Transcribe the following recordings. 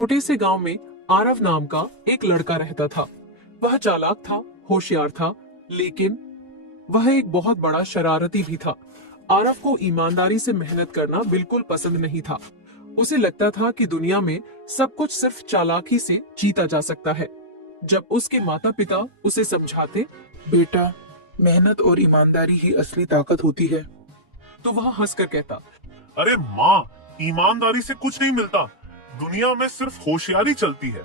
छोटे से गांव में आरव नाम का एक लड़का रहता था। वह चालाक था, होशियार था, लेकिन वह एक बहुत बड़ा शरारती भी था। आरव को ईमानदारी से मेहनत करना बिल्कुल पसंद नहीं था। उसे लगता था कि दुनिया में सब कुछ सिर्फ चालाकी से जीता जा सकता है। जब उसके माता पिता उसे समझाते, बेटा, मेहनत और ईमानदारी ही असली ताकत होती है। तो वह हंसकर कहता, अरे माँ, ईमानदारी से कुछ नहीं मिलता। दुनिया में सिर्फ होशियारी चलती है।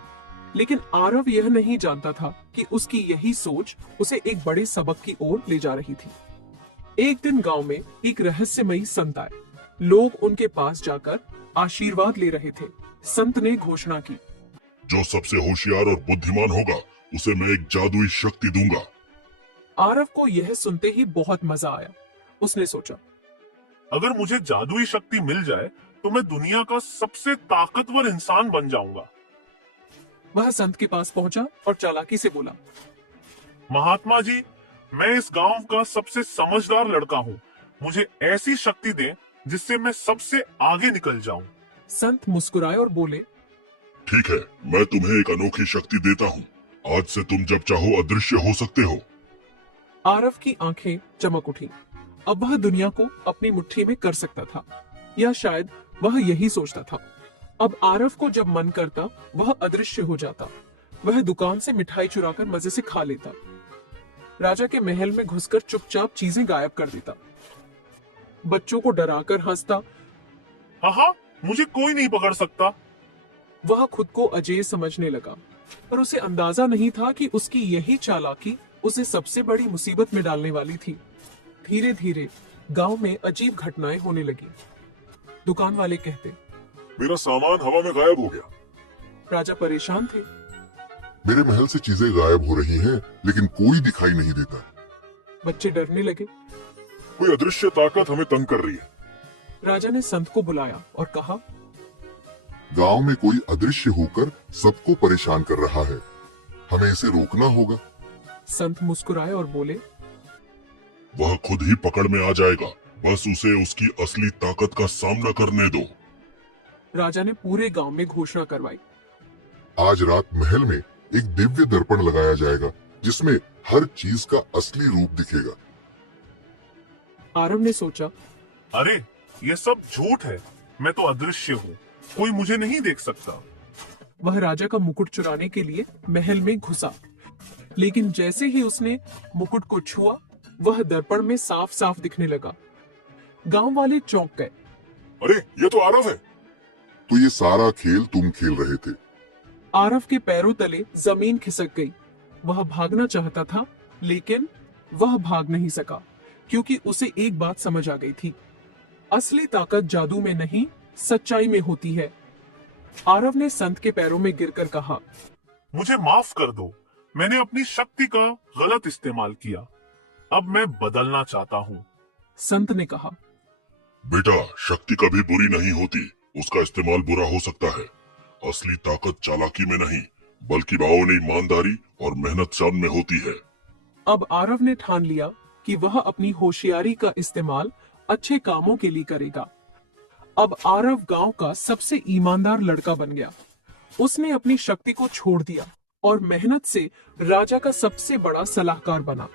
लेकिन आरव यह नहीं जानता था कि उसकी यही सोच उसे एक बड़े सबक की ओर ले जा रही थी। एक दिन गांव में एक रहस्यमयी संत आए। लोग उनके पास जाकर आशीर्वाद ले रहे थे। संत ने घोषणा की, जो सबसे होशियार और बुद्धिमान होगा उसे मैं एक जादुई शक्ति दूंगा। आरव को यह सुनते ही बहुत मजा आया। उसने सोचा, अगर मुझे जादुई शक्ति मिल जाए तो मैं दुनिया का सबसे ताकतवर इंसान बन जाऊंगा। वह संत के पास पहुंचा और चालाकी से बोला, महात्मा जी, मैं इस गांव का सबसे समझदार लड़का हूँ। मुझे ऐसी शक्ति दें जिससे मैं सबसे आगे निकल जाऊं। संत मुस्कुराए और बोले, ठीक है, मैं तुम्हें एक अनोखी शक्ति देता हूँ। आज से तुम जब चाहो अदृश्य हो सकते हो। आरव की आंखें चमक उठी। अब वह दुनिया को अपनी मुट्ठी में कर सकता था, या शायद वह यही सोचता था। अब आरव को जब मन करता वह अदृश्य हो जाता। वह दुकान से मिठाई चुराकर मजे से खा लेता। राजा के महल में घुसकर चुपचाप चीजें गायब कर देता। बच्चों को डराकर हंसता। हाँ, मुझे कोई नहीं पकड़ सकता। वह खुद को अजेय समझने लगा, पर उसे अंदाजा नहीं था कि उसकी यही चालाकी उसे सबसे बड़ी मुसीबत में डालने वाली थी। धीरे धीरे गांव में अजीब घटनाएं होने लगी। दुकान वाले कहते, मेरा सामान हवा में गायब हो गया। राजा परेशान थे। मेरे महल से चीजें गायब हो रही हैं, लेकिन कोई दिखाई नहीं देता। बच्चे डरने लगे। कोई अदृश्य ताकत हमें तंग कर रही है। राजा ने संत को बुलाया और कहा, गांव में कोई अदृश्य होकर सबको परेशान कर रहा है। हमें इसे रोकना होगा। संत मुस्कुराए और बोले, वह खुद ही पकड़ में आ जाएगा। बस उसे उसकी असली ताकत का सामना करने दो। राजा ने पूरे गांव में घोषणा करवाई, आज रात महल में एक दिव्य दर्पण लगाया जाएगा, जिसमें हर चीज का असली रूप दिखेगा। आरव ने सोचा, अरे, ये सब झूठ है। मैं तो अदृश्य हूँ, कोई मुझे नहीं देख सकता। वह राजा का मुकुट चुराने के लिए महल में घुसा। लेकिन जैसे ही उसने मुकुट को छुआ, वह दर्पण में साफ साफ दिखने लगा। गांव वाले चौंक गए। अरे, ये तो आरव है। तो ये सारा खेल तुम खेल रहे थे। आरव के पैरों तले जमीन खिसक गई। वह भागना चाहता था, लेकिन वह भाग नहीं सका, क्योंकि उसे एक बात समझ आ गई थी। असली ताकत जादू में नहीं, सच्चाई में होती है। आरव ने संत के पैरों में गिरकर कहा, मुझे माफ कर दो। मैंने अपनी शक्ति का गलत इस्तेमाल किया। अब मैं बदलना चाहता हूँ। संत ने कहा, बेटा, शक्ति कभी बुरी नहीं होती। उसका इस्तेमाल बुरा हो सकता है। असली ताकत चालाकी में नहीं, बल्कि भावना, ईमानदारी और मेहनत सान में होती है। अब आरव ने ठान लिया कि वह अपनी होशियारी का इस्तेमाल अच्छे कामों के लिए करेगा। अब आरव गांव का सबसे ईमानदार लड़का बन गया। उसने अपनी शक्ति को छोड़ दिया और मेहनत से राजा का सबसे बड़ा सलाहकार बना।